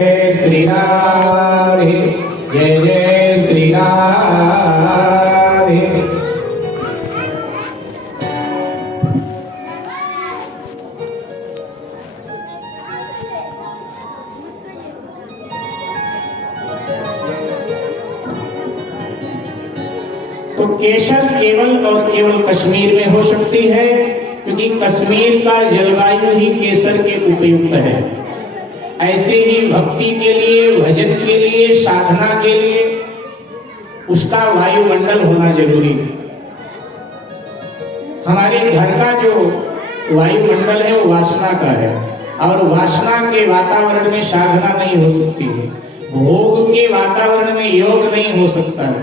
जय श्री राधे, जय जय श्री राधे। तो केसर केवल और केवल कश्मीर में हो सकती है, क्योंकि कश्मीर का जलवायु ही केसर के उपयुक्त है। ऐसे ही भक्ति के लिए, भजन के लिए, साधना के लिए उसका वायुमंडल होना जरूरी है। हमारे घर का जो वायुमंडल है वो वासना का है, और वासना के वातावरण में साधना नहीं हो सकती है, भोग के वातावरण में योग नहीं हो सकता है।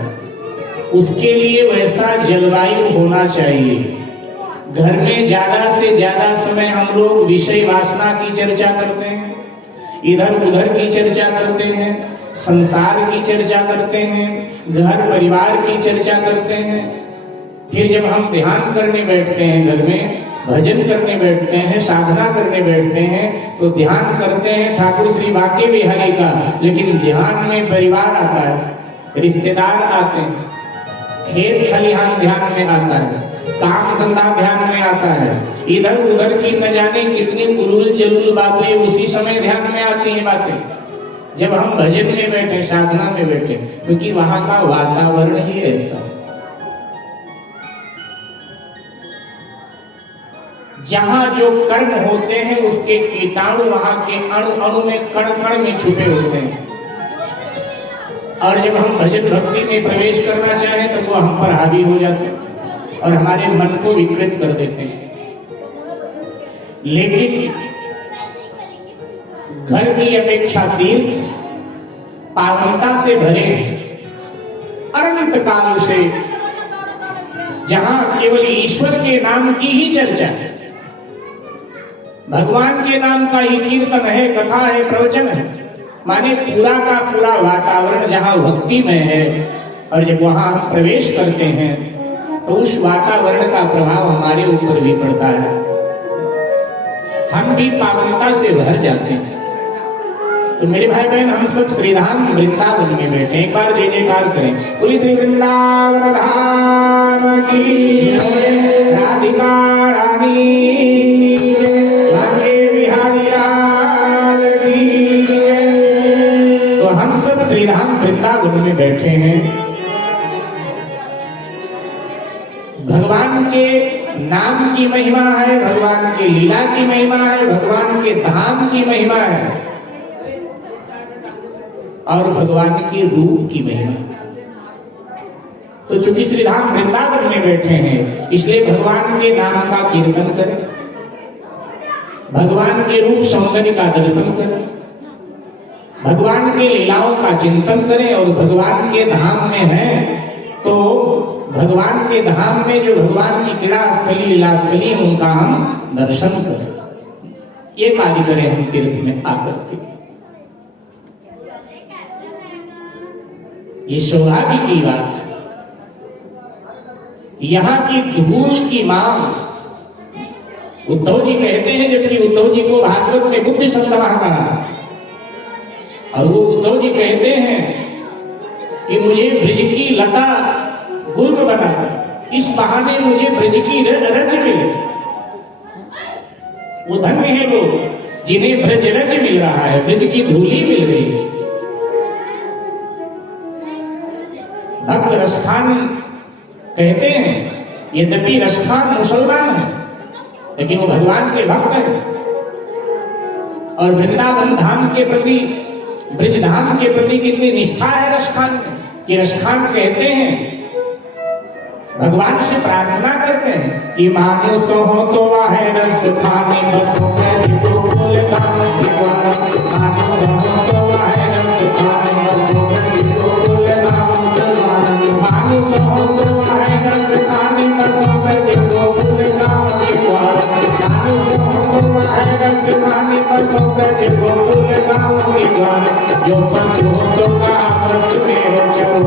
उसके लिए वैसा जलवायु होना चाहिए। घर में ज्यादा से ज्यादा समय हम लोग विषय वासना की चर्चा करते हैं, इधर उधर की चर्चा करते हैं, संसार की चर्चा करते हैं, घर परिवार की चर्चा करते हैं। फिर जब हम ध्यान करने बैठते हैं, घर में भजन करने बैठते हैं, साधना करने बैठते हैं, तो ध्यान करते हैं ठाकुर श्री बांके बिहारी का, लेकिन ध्यान में परिवार आता है, रिश्तेदार आते हैं, खेत खलिहान ध्यान में आता है, काम धंधा ध्यान में आता है, इधर उधर की न जाने कितनी उलूल जलूल बातें उसी समय ध्यान में आती हैं बातें, जब हम भजन में बैठे, साधना में बैठे, क्योंकि वहां का वातावरण ही ऐसा। जहां जो कर्म होते हैं उसके कीटाणु वहां के अणु अणु में, कण कण में छुपे होते हैं, और जब हम भजन भक्ति में प्रवेश करना चाहें तो वो हम पर हावी हो जाते हैं और हमारे मन को विकृत कर देते हैं। लेकिन घर की अपेक्षा तीर्थ पावनता से भरे अनंत काल से, जहां केवल ईश्वर के नाम की ही चर्चा है, भगवान के नाम का ही कीर्तन है, कथा है, प्रवचन है, माने पूरा का पूरा वातावरण जहां भक्ति में है, और जब वहां हम प्रवेश करते हैं तो उस वातावरण का प्रभाव हमारे ऊपर भी पड़ता है, हम भी पावनता से भर जाते हैं। तो मेरे भाई बहन, हम सब श्रीधाम वृंदावन में बैठे, एक बार जय जयकार करें, बोली श्री वृंदावन धाम की, राधिका रानी, बांके बिहारी लाल की। तो हम सब श्रीधाम वृंदावन में बैठे हैं। भगवान के नाम की महिमा है, भगवान की लीला की महिमा है, भगवान के धाम की महिमा है, और भगवान के रूप की महिमा। तो चूंकि श्रीधाम वृंदावन में बैठे हैं, इसलिए भगवान के नाम का कीर्तन करें, भगवान के रूप सौंदर्य का दर्शन करें, भगवान के लीलाओं का चिंतन करें, और भगवान के धाम में हैं तो भगवान के धाम में जो भगवान की क्रीड़ा स्थली, लीला स्थली है, उनका हम दर्शन करें। ये कार्य करें हम तीर्थ में आकर के। ये सौभाग्य की बात, यहाँ की धूल की मांग उद्धव जी कहते हैं, जबकि उद्धव जी को भागवत में बुद्धि संतवा कहा, और वो उद्धव जी कहते हैं कि मुझे ब्रज की लता गुल्म बना, इस बहाने मुझे ब्रज की रज मिले। वो धन्य है लोग जिन्हें ब्रज रज मिल रहा है, ब्रज की धूली मिल रही है। भक्त रसखान कहते हैं, यद्यपि रसखान मुसलमान है, लेकिन वो भगवान के भक्त है, और वृंदावन धाम के प्रति, ब्रज धाम के प्रति कितनी निष्ठा है रसखान में, कि रसखान कहते हैं, भगवान से प्रार्थना करते हैं कि मानुष हो तो वह रस खाने बसो ब्रज गोकुल धाम की द्वारा, मानुष हो तो वह रस खाने बसो ब्रज गोकुल धाम की द्वारा, मानुष हो तो वह रस खाने बसो ब्रज गोकुल धाम की द्वारा, मानुष हो तो वह रस खाने बसो ब्रज गोकुल धाम की द्वारा, जो पशु हो तो कहा बस में हो चरो